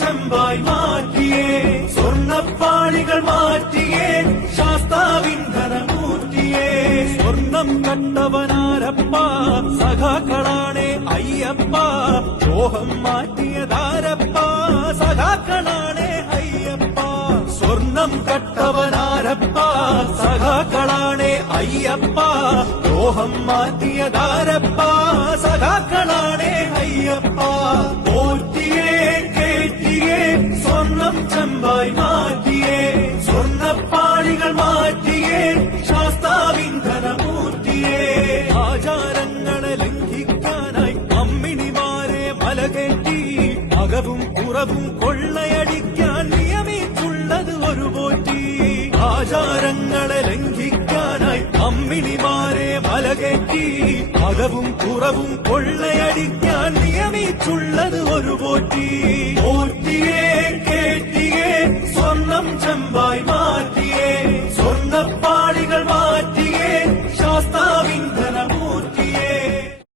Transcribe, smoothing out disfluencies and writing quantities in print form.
ചെമ്പായി മാറ്റിയേ സ്വർണ്ണപ്പാളികൾ മാറ്റിയേ ശാസ്താവിൻ ധനമൂറ്റിയേ സ്വർണം കട്ടവനാരപ്പ സഖാക്കളാണേ അയ്യപ്പ ലോഹം മാറ്റിയതാരപ്പ സഖാക്കളാണേ അയ്യപ്പ സ്വർണം കട്ടവനാരപ്പ സഖാക്കളാണേ അയ്യപ്പ ലോഹം മാറ്റിയതാരപ്പ സഖാക്കളാണേ അയ്യപ്പ പോറ്റിയേ കേറ്റിയേ സ്വർണം ചെമ്പായി മാറ്റിയേ സ്വർണ്ണപ്പാളികൾ മാറ്റിയേ ശാസ്താവിൻ ധനമൂർത്തിയേ ആചാരങ്ങളെ ലംഘിക്കാനായി അമ്മിണിമാരെ മലകേറ്റി അകവും പുറവും കൊള്ളയടിക്കാൻ നിയമിച്ചുള്ളത് ഒരു പോറ്റി ആചാരങ്ങളെ ലംഘിക്കാനായി അമ്മിണിമാരെ മലകേറ്റി അകവും പുറവും കൊള്ളയടിക്കാൻ നിയമിച്ചുള്ളത് ഒരു പോറ്റി പോറ്റിയേ കേറ്റിയേ സ്വർണം ചെമ്പായി മാറ്റിയേ സ്വർണ്ണപ്പ